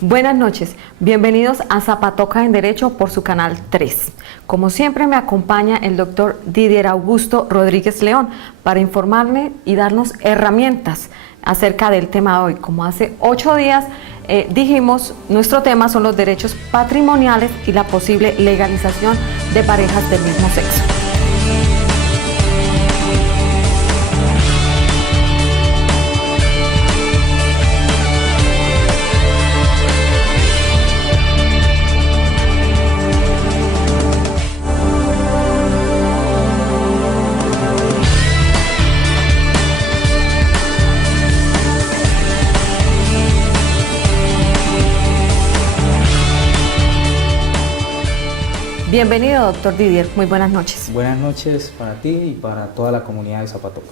Buenas noches, bienvenidos a Zapatoca en Derecho por su canal 3. Como siempre me acompaña el doctor Didier Augusto Rodríguez León para informarme y darnos herramientas acerca del tema de hoy. Como hace 8 días dijimos, nuestro tema son los derechos patrimoniales y la posible legalización de parejas del mismo sexo. Bienvenido, doctor Didier. Muy buenas noches. Buenas noches para ti y para toda la comunidad de Zapatoca.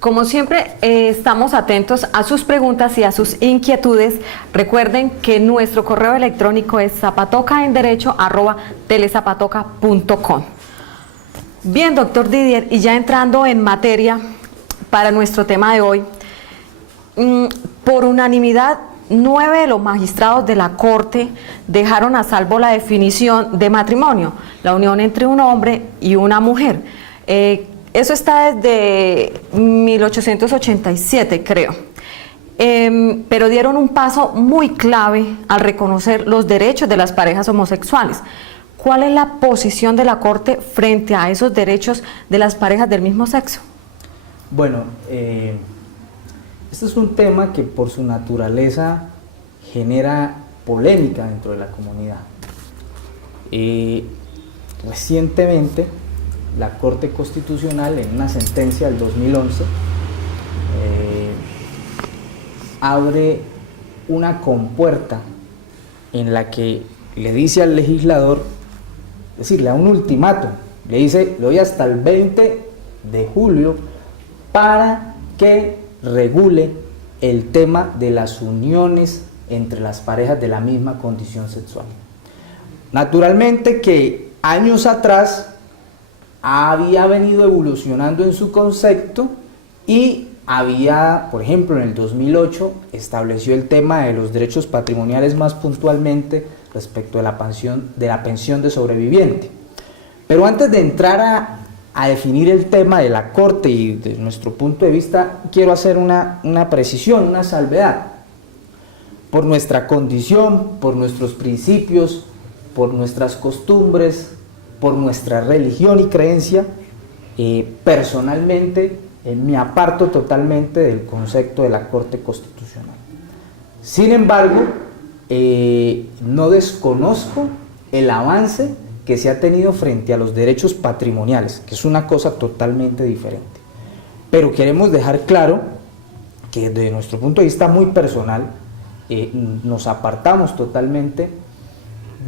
Como siempre, estamos atentos a sus preguntas y a sus inquietudes. Recuerden que nuestro correo electrónico es zapatocaenderecho@telezapatoca.com. Bien, doctor Didier, y ya entrando en materia para nuestro tema de hoy, por unanimidad, 9 de los magistrados de la Corte dejaron a salvo la definición de matrimonio, la unión entre un hombre y una mujer. Eso está desde 1887, creo. Pero dieron un paso muy clave al reconocer los derechos de las parejas homosexuales. ¿Cuál es la posición de la Corte frente a esos derechos de las parejas del mismo sexo? Bueno, este es un tema que por su naturaleza genera polémica dentro de la comunidad. Recientemente, la Corte Constitucional, en una sentencia del 2011, abre una compuerta en la que le dice al legislador, es decir, le da un ultimátum, le dice, le doy hasta el 20 de julio para que regule el tema de las uniones entre las parejas de la misma condición sexual. Naturalmente que años atrás había venido evolucionando en su concepto y había, por ejemplo, en el 2008 estableció el tema de los derechos patrimoniales más puntualmente respecto de la pensión de sobreviviente. Pero antes de entrar a definir el tema de la Corte y de nuestro punto de vista, quiero hacer una precisión, una salvedad. Por nuestra condición, por nuestros principios, por nuestras costumbres, por nuestra religión y creencia, personalmente me aparto totalmente del concepto de la Corte Constitucional. Sin embargo, no desconozco el avance que se ha tenido frente a los derechos patrimoniales, que es una cosa totalmente diferente. Pero queremos dejar claro que desde nuestro punto de vista muy personal, nos apartamos totalmente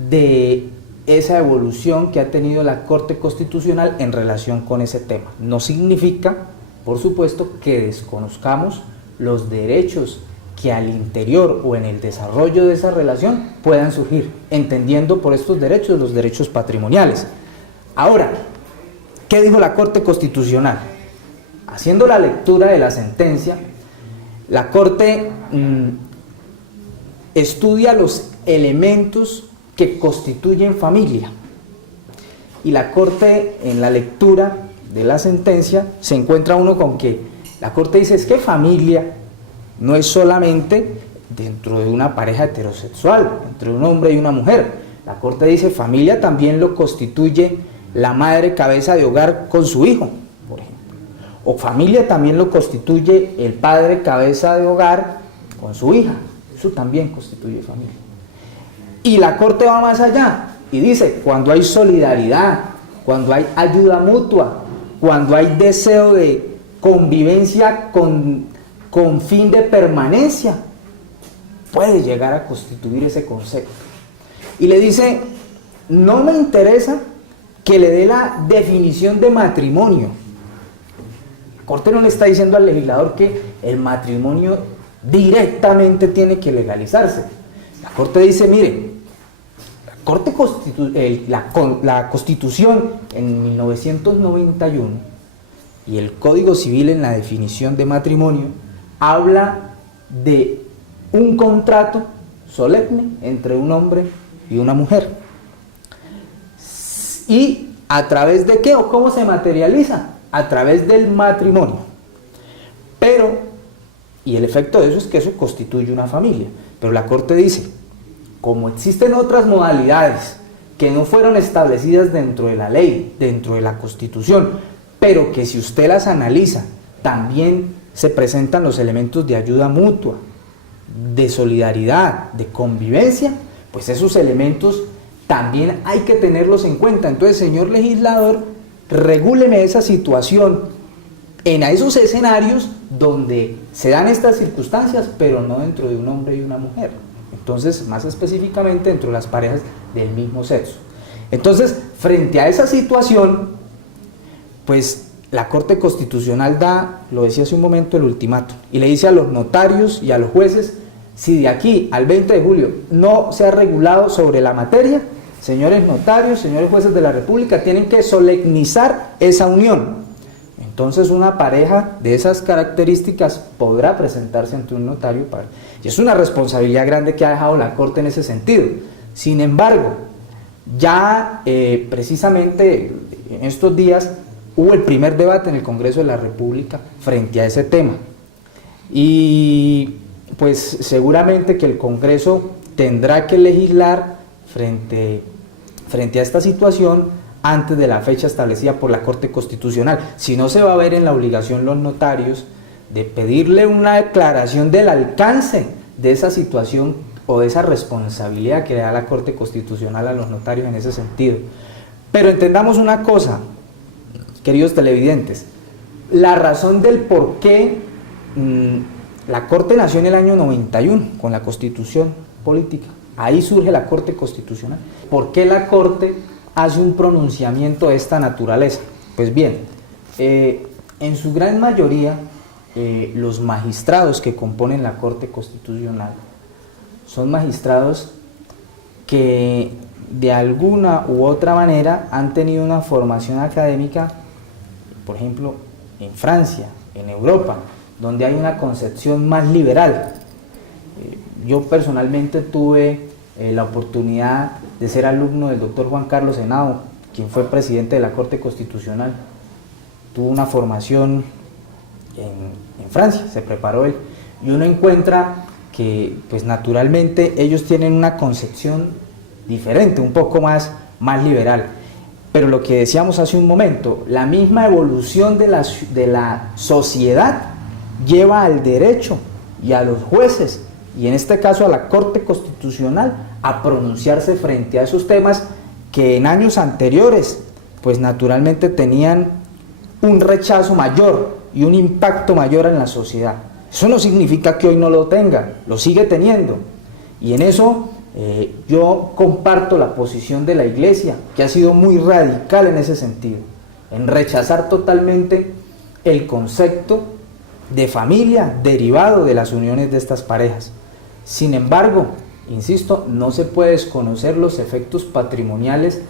de esa evolución que ha tenido la Corte Constitucional en relación con ese tema. No significa, por supuesto, que desconozcamos los derechos que al interior o en el desarrollo de esa relación puedan surgir, entendiendo por estos derechos los derechos patrimoniales. Ahora, ¿qué dijo la Corte Constitucional? Haciendo la lectura de la sentencia, la Corte estudia los elementos que constituyen familia, y la Corte, en la lectura de la sentencia, se encuentra uno con que la Corte dice es que familia no es solamente dentro de una pareja heterosexual, entre un hombre y una mujer. La Corte dice familia también lo constituye la madre cabeza de hogar con su hijo, por ejemplo. O familia también lo constituye el padre cabeza de hogar con su hija. Eso también constituye familia. Y la Corte va más allá y dice, cuando hay solidaridad, cuando hay ayuda mutua, cuando hay deseo de convivencia con fin de permanencia, puede llegar a constituir ese concepto. Y le dice, no me interesa que le dé la definición de matrimonio. La Corte no le está diciendo al legislador que el matrimonio directamente tiene que legalizarse. La Corte dice, mire, la Constitución en 1991 y el Código Civil en la definición de matrimonio habla de un contrato solemne entre un hombre y una mujer. ¿Y a través de qué o cómo se materializa? A través del matrimonio. Pero, y el efecto de eso es que eso constituye una familia. Pero la Corte dice, como existen otras modalidades que no fueron establecidas dentro de la ley, dentro de la Constitución, pero que si usted las analiza, también se presentan los elementos de ayuda mutua, de solidaridad, de convivencia, pues esos elementos también hay que tenerlos en cuenta. Entonces, señor legislador, regúleme esa situación en esos escenarios donde se dan estas circunstancias, pero no dentro de un hombre y una mujer. Entonces, más específicamente dentro de las parejas del mismo sexo. Entonces, frente a esa situación, pues la Corte Constitucional da, lo decía hace un momento, el ultimátum, y le dice a los notarios y a los jueces, si de aquí al 20 de julio no se ha regulado sobre la materia, señores notarios, señores jueces de la República, tienen que solemnizar esa unión. Entonces una pareja de esas características podrá presentarse ante un notario y es una responsabilidad grande que ha dejado la Corte en ese sentido. Sin embargo, ya precisamente en estos días hubo el primer debate en el Congreso de la República frente a ese tema, y pues seguramente que el Congreso tendrá que legislar frente a esta situación antes de la fecha establecida por la Corte Constitucional. Si no, se va a ver en la obligación los notarios de pedirle una declaración del alcance de esa situación o de esa responsabilidad que le da la Corte Constitucional a los notarios en ese sentido. Pero entendamos una cosa, queridos televidentes, la razón del por qué la Corte nació en el año 91 con la Constitución Política. Ahí surge la Corte Constitucional. ¿Por qué la Corte hace un pronunciamiento de esta naturaleza? Pues bien, en su gran mayoría, los magistrados que componen la Corte Constitucional son magistrados que de alguna u otra manera han tenido una formación académica, por ejemplo, en Francia, en Europa, donde hay una concepción más liberal. Yo personalmente tuve la oportunidad de ser alumno del doctor Juan Carlos Henao, quien fue presidente de la Corte Constitucional. Tuvo una formación en Francia, se preparó él, y uno encuentra que pues naturalmente ellos tienen una concepción diferente, un poco más liberal. Pero lo que decíamos hace un momento, la misma evolución de la sociedad lleva al derecho y a los jueces, y en este caso a la Corte Constitucional, a pronunciarse frente a esos temas que en años anteriores pues naturalmente tenían un rechazo mayor y un impacto mayor en la sociedad. Eso no significa que hoy no lo tenga, lo sigue teniendo, y en eso yo comparto la posición de la Iglesia, que ha sido muy radical en ese sentido, en rechazar totalmente el concepto de familia derivado de las uniones de estas parejas. Sin embargo, insisto, no se puede desconocer los efectos patrimoniales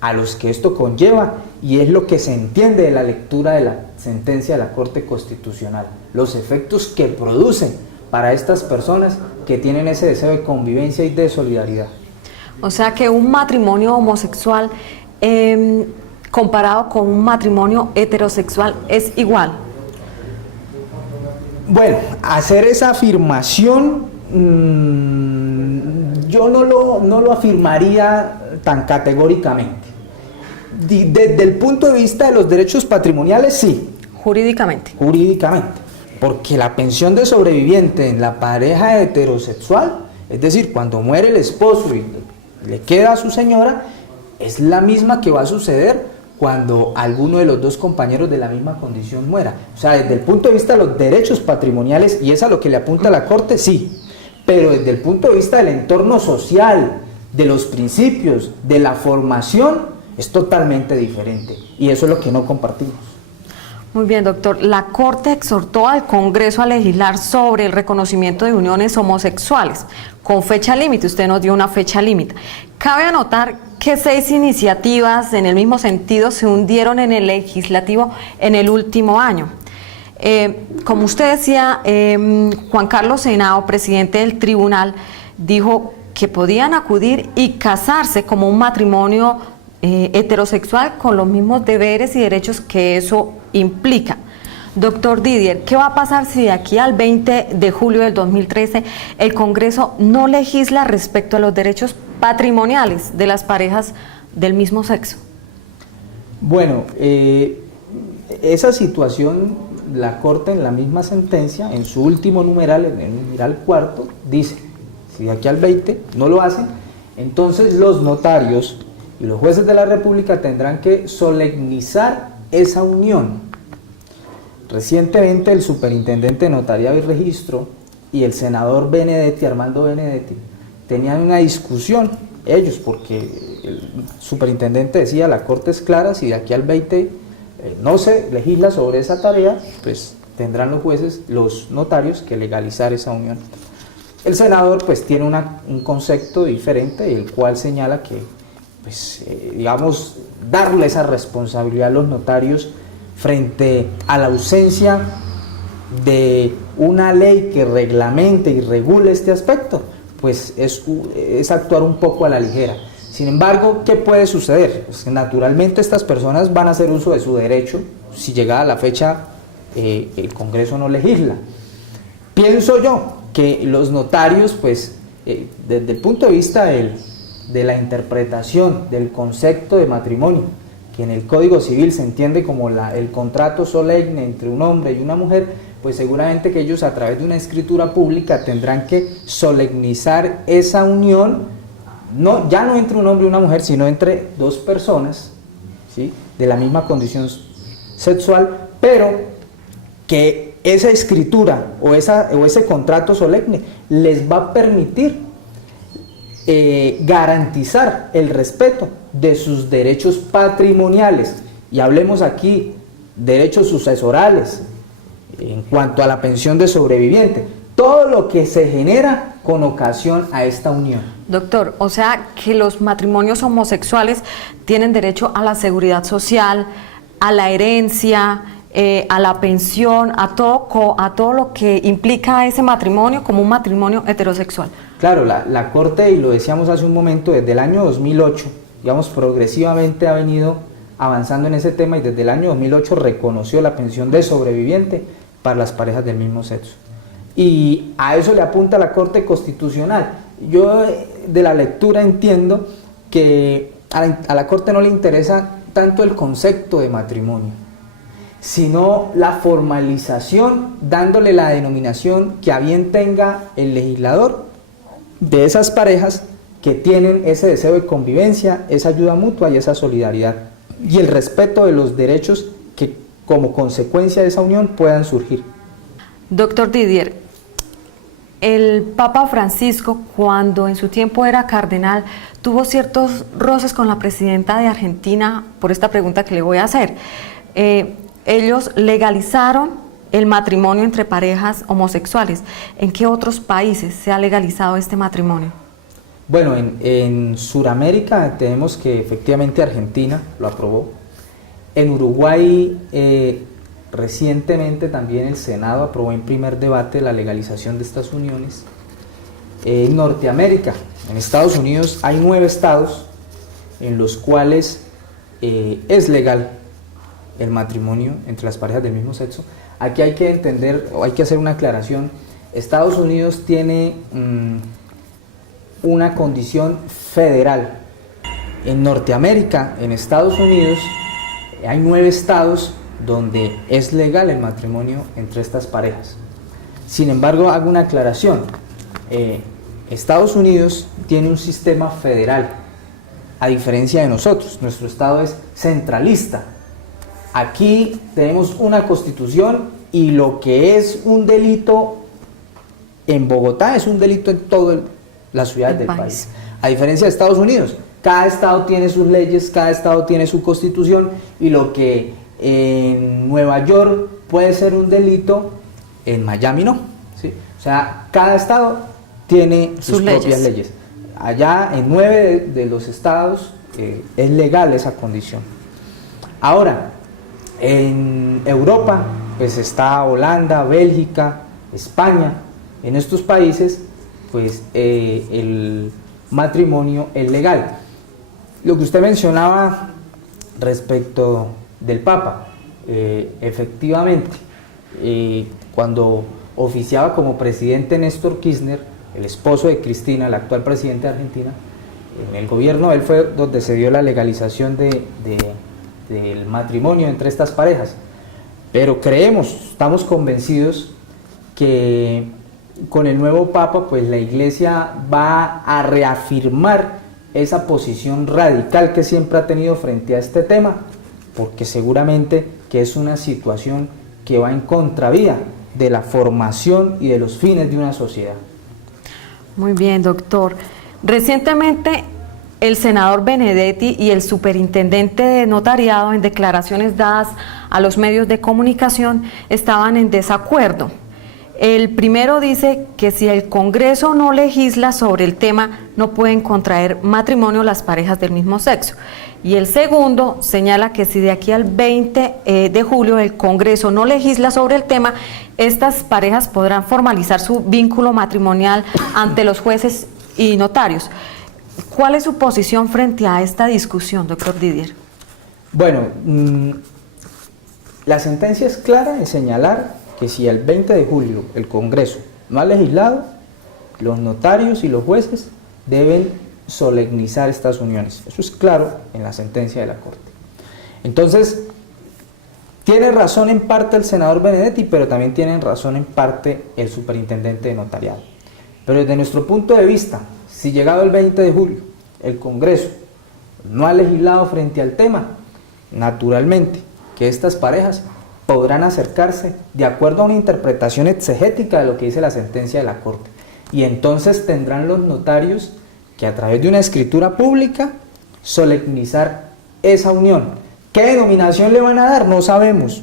a los que esto conlleva, y es lo que se entiende de la lectura de la sentencia de la Corte Constitucional, los efectos que producen para estas personas que tienen ese deseo de convivencia y de solidaridad. O sea que un matrimonio homosexual comparado con un matrimonio heterosexual es igual. Bueno, hacer esa afirmación yo no lo afirmaría tan categóricamente. Desde el punto de vista de los derechos patrimoniales, sí. Jurídicamente. Jurídicamente. Porque la pensión de sobreviviente en la pareja heterosexual, es decir, cuando muere el esposo y le queda a su señora, es la misma que va a suceder cuando alguno de los dos compañeros de la misma condición muera. O sea, desde el punto de vista de los derechos patrimoniales, y es a lo que le apunta la Corte, sí. Pero desde el punto de vista del entorno social, de los principios, de la formación, es totalmente diferente. Y eso es lo que no compartimos. Muy bien, doctor. La Corte exhortó al Congreso a legislar sobre el reconocimiento de uniones homosexuales con fecha límite. Usted nos dio una fecha límite. Cabe anotar que 6 iniciativas en el mismo sentido se hundieron en el legislativo en el último año. Como usted decía, Juan Carlos Henao, presidente del tribunal, dijo que podían acudir y casarse como un matrimonio heterosexual con los mismos deberes y derechos que eso implica. Doctor Didier, ¿qué va a pasar si de aquí al 20 de julio del 2013 el Congreso no legisla respecto a los derechos patrimoniales de las parejas del mismo sexo? Bueno, esa situación, la Corte en la misma sentencia, en su último numeral, en el numeral cuarto, dice, si de aquí al 20 no lo hacen, entonces los notarios y los jueces de la República tendrán que solemnizar esa unión. Recientemente el superintendente de Notariado y Registro y el senador Benedetti, Armando Benedetti, tenían una discusión, ellos, porque el superintendente decía, la Corte es clara, si de aquí al 20 no se legisla sobre esa tarea, pues tendrán los jueces, los notarios, que legalizar esa unión. El senador pues tiene un concepto diferente, el cual señala que, pues, digamos, darle esa responsabilidad a los notarios frente a la ausencia de una ley que reglamente y regule este aspecto, pues es actuar un poco a la ligera. Sin embargo, ¿qué puede suceder? Pues naturalmente estas personas van a hacer uso de su derecho si llegada la fecha el Congreso no legisla. Pienso yo que los notarios, pues desde el punto de vista de la interpretación del concepto de matrimonio, que en el Código Civil se entiende como el contrato solemne entre un hombre y una mujer, pues seguramente que ellos a través de una escritura pública tendrán que solemnizar esa unión, ya no entre un hombre y una mujer, sino entre dos personas, ¿sí?, de la misma condición sexual, pero que esa escritura o ese contrato solemne les va a permitir garantizar el respeto de sus derechos patrimoniales, y hablemos aquí derechos sucesorales en cuanto a la pensión de sobreviviente, todo lo que se genera con ocasión a esta unión. Doctor, o sea que los matrimonios homosexuales tienen derecho a la seguridad social, a la herencia, a la pensión, a todo lo que implica ese matrimonio como un matrimonio heterosexual. Claro, la Corte, y lo decíamos hace un momento, desde el año 2008, digamos, progresivamente ha venido avanzando en ese tema, y desde el año 2008 reconoció la pensión de sobreviviente para las parejas del mismo sexo. Y a eso le apunta la Corte Constitucional. Yo de la lectura entiendo que a la Corte no le interesa tanto el concepto de matrimonio, sino la formalización, dándole la denominación que a bien tenga el legislador de esas parejas que tienen ese deseo de convivencia, esa ayuda mutua y esa solidaridad, y el respeto de los derechos que como consecuencia de esa unión puedan surgir. Doctor Didier, el Papa Francisco, cuando en su tiempo era cardenal, tuvo ciertos roces con la presidenta de Argentina por esta pregunta que le voy a hacer. Ellos legalizaron el matrimonio entre parejas homosexuales. ¿En qué otros países se ha legalizado este matrimonio? Bueno, en Sudamérica tenemos que efectivamente Argentina lo aprobó. En Uruguay recientemente también el Senado aprobó en primer debate la legalización de estas uniones. En Norteamérica, en Estados Unidos, hay 9 estados en los cuales es legal el matrimonio entre las parejas del mismo sexo. Aquí hay que entender, o hay que hacer una aclaración. Estados Unidos tiene una condición federal. En Norteamérica, en Estados Unidos, hay 9 estados donde es legal el matrimonio entre estas parejas. Sin embargo, hago una aclaración. Estados Unidos tiene un sistema federal, a diferencia de nosotros. Nuestro estado es centralista. Aquí tenemos una constitución, y lo que es un delito en Bogotá es un delito en todas las ciudades del país. A diferencia de Estados Unidos, cada estado tiene sus leyes, cada estado tiene su constitución, y lo que en Nueva York puede ser un delito, en Miami no, ¿sí? O sea, cada estado tiene sus propias leyes. Allá en 9 de los estados es legal esa condición. Ahora, en Europa, pues está Holanda, Bélgica, España. En estos países pues el matrimonio es legal. Lo que usted mencionaba respecto del Papa, efectivamente, cuando oficiaba como presidente Néstor Kirchner, el esposo de Cristina, el actual presidente de Argentina, en el gobierno de él fue donde se dio la legalización del matrimonio entre estas parejas. Pero estamos convencidos que con el nuevo Papa, pues la Iglesia va a reafirmar esa posición radical que siempre ha tenido frente a este tema, porque seguramente que es una situación que va en contravía de la formación y de los fines de una sociedad. Muy bien, doctor. Recientemente, el senador Benedetti y el superintendente de notariado, en declaraciones dadas a los medios de comunicación, estaban en desacuerdo. El primero dice que si el Congreso no legisla sobre el tema, no pueden contraer matrimonio las parejas del mismo sexo. Y el segundo señala que si de aquí al 20 de julio el Congreso no legisla sobre el tema, estas parejas podrán formalizar su vínculo matrimonial ante los jueces y notarios. ¿Cuál es su posición frente a esta discusión, doctor Didier? Bueno, la sentencia es clara en señalar que si el 20 de julio el Congreso no ha legislado, los notarios y los jueces deben solemnizar estas uniones. Eso es claro en la sentencia de la Corte. Entonces, tiene razón en parte el senador Benedetti, pero también tiene razón en parte el superintendente de notariado. Pero desde nuestro punto de vista, si llegado el 20 de julio el Congreso no ha legislado frente al tema, naturalmente que estas parejas podrán acercarse de acuerdo a una interpretación exegética de lo que dice la sentencia de la Corte. Y entonces tendrán los notarios que a través de una escritura pública solemnizar esa unión. ¿Qué denominación le van a dar? No sabemos.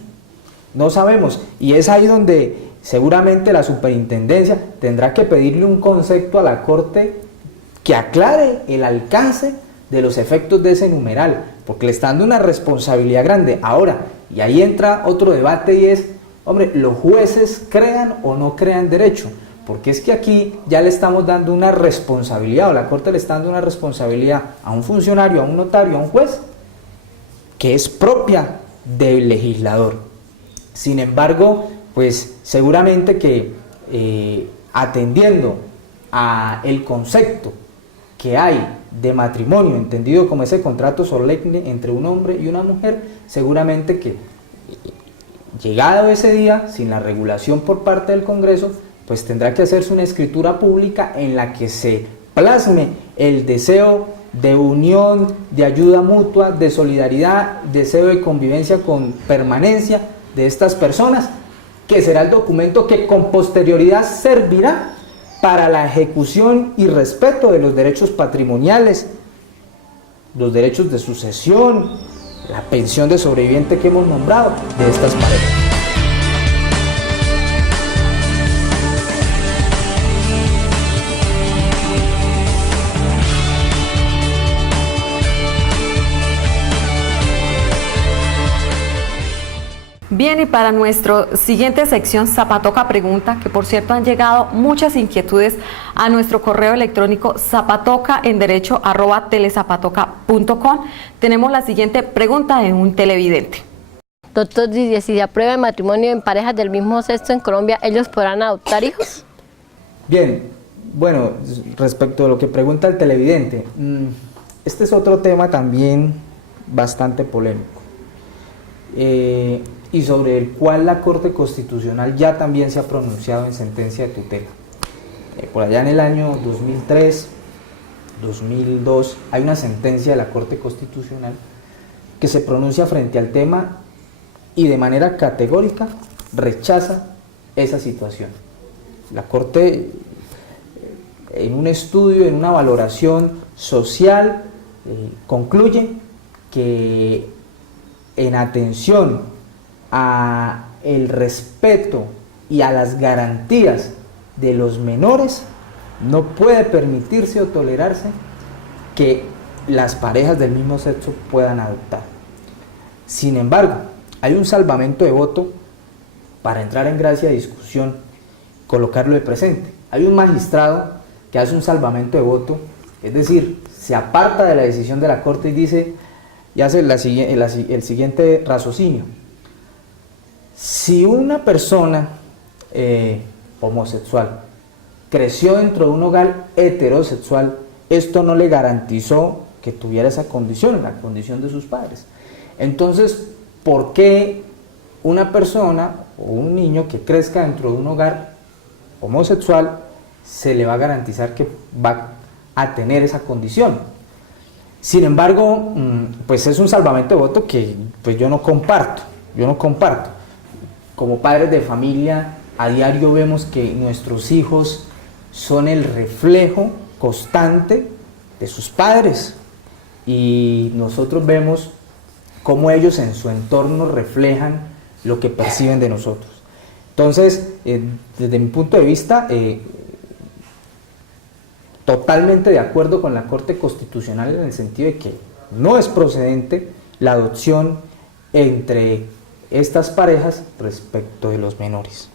No sabemos. Y es ahí donde seguramente la superintendencia tendrá que pedirle un concepto a la Corte que aclare el alcance de los efectos de ese numeral, porque le está dando una responsabilidad grande. Ahora, y ahí entra otro debate y es, hombre, ¿los jueces crean o no crean derecho? Porque es que aquí ya le estamos dando una responsabilidad, o la Corte le está dando una responsabilidad a un funcionario, a un notario, a un juez, que es propia del legislador. Sin embargo, pues seguramente que atendiendo a el concepto que hay de matrimonio, entendido como ese contrato solemne entre un hombre y una mujer, seguramente que llegado ese día, sin la regulación por parte del Congreso, pues tendrá que hacerse una escritura pública en la que se plasme el deseo de unión, de ayuda mutua, de solidaridad, deseo de convivencia con permanencia de estas personas, que será el documento que con posterioridad servirá para la ejecución y respeto de los derechos patrimoniales, los derechos de sucesión, la pensión de sobreviviente que hemos nombrado de estas parejas. Bien, y para nuestra siguiente sección, Zapatoca Pregunta, que por cierto han llegado muchas inquietudes a nuestro correo electrónico zapatocaenderecho@telezapatoca.com. Tenemos la siguiente pregunta de un televidente. Doctor Didier, si se aprueba el matrimonio en parejas del mismo sexo en Colombia, ¿ellos podrán adoptar hijos? Bien, bueno, respecto a lo que pregunta el televidente, este es otro tema también bastante polémico. Y sobre el cual la Corte Constitucional ya también se ha pronunciado en sentencia de tutela. Por allá en el año 2003, 2002, hay una sentencia de la Corte Constitucional que se pronuncia frente al tema y de manera categórica rechaza esa situación. La Corte, en un estudio, en una valoración social, concluye que en atención a el respeto y a las garantías de los menores, no puede permitirse o tolerarse que las parejas del mismo sexo puedan adoptar. Sin embargo, hay un salvamento de voto para entrar en gracia de discusión, colocarlo de presente. Hay un magistrado que hace un salvamento de voto, es decir, se aparta de la decisión de la Corte y dice, y hace el siguiente raciocinio. Si una persona homosexual creció dentro de un hogar heterosexual, esto no le garantizó que tuviera esa condición, la condición de sus padres. Entonces, ¿por qué una persona o un niño que crezca dentro de un hogar homosexual se le va a garantizar que va a tener esa condición? Sin embargo, pues es un salvamento de voto que pues yo no comparto. Como padres de familia, a diario vemos que nuestros hijos son el reflejo constante de sus padres y nosotros vemos cómo ellos en su entorno reflejan lo que perciben de nosotros. Entonces, desde mi punto de vista, totalmente de acuerdo con la Corte Constitucional en el sentido de que no es procedente la adopción entre estas parejas respecto de los menores.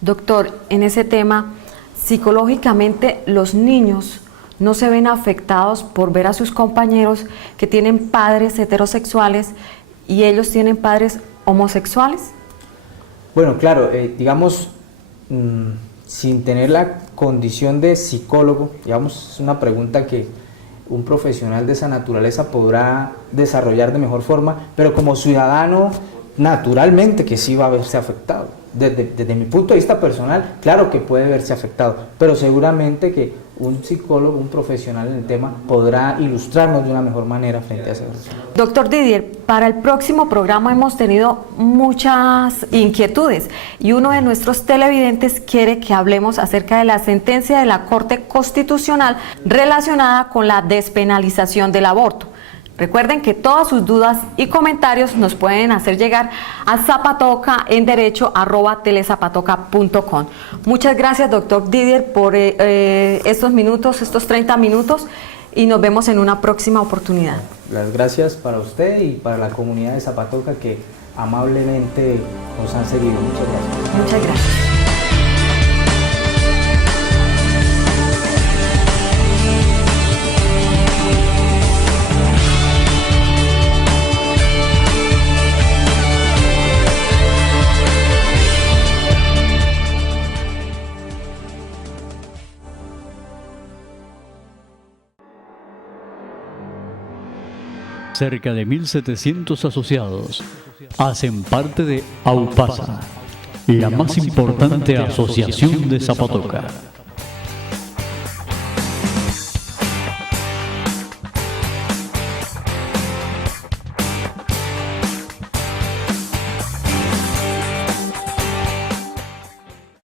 Doctor, en ese tema, psicológicamente los niños no se ven afectados por ver a sus compañeros que tienen padres heterosexuales y ellos tienen padres homosexuales. Bueno, claro, digamos, sin tener la condición de psicólogo, digamos, es una pregunta que un profesional de esa naturaleza podrá desarrollar de mejor forma, pero como ciudadano, naturalmente que sí va a verse afectado. Desde mi punto de vista personal, claro que puede verse afectado, pero seguramente que un psicólogo, un profesional en el tema, podrá ilustrarnos de una mejor manera frente a esa situación. Doctor Didier, para el próximo programa hemos tenido muchas inquietudes y uno de nuestros televidentes quiere que hablemos acerca de la sentencia de la Corte Constitucional relacionada con la despenalización del aborto. Recuerden que todas sus dudas y comentarios nos pueden hacer llegar a zapatocaenderecho@telezapatoca.com. Muchas gracias, doctor Didier, por estos 30 minutos, y nos vemos en una próxima oportunidad. Las gracias para usted y para la comunidad de Zapatoca que amablemente nos han seguido. Muchas gracias. Muchas gracias. Cerca de 1.700 asociados hacen parte de AUPASA, la más importante asociación de Zapatoca.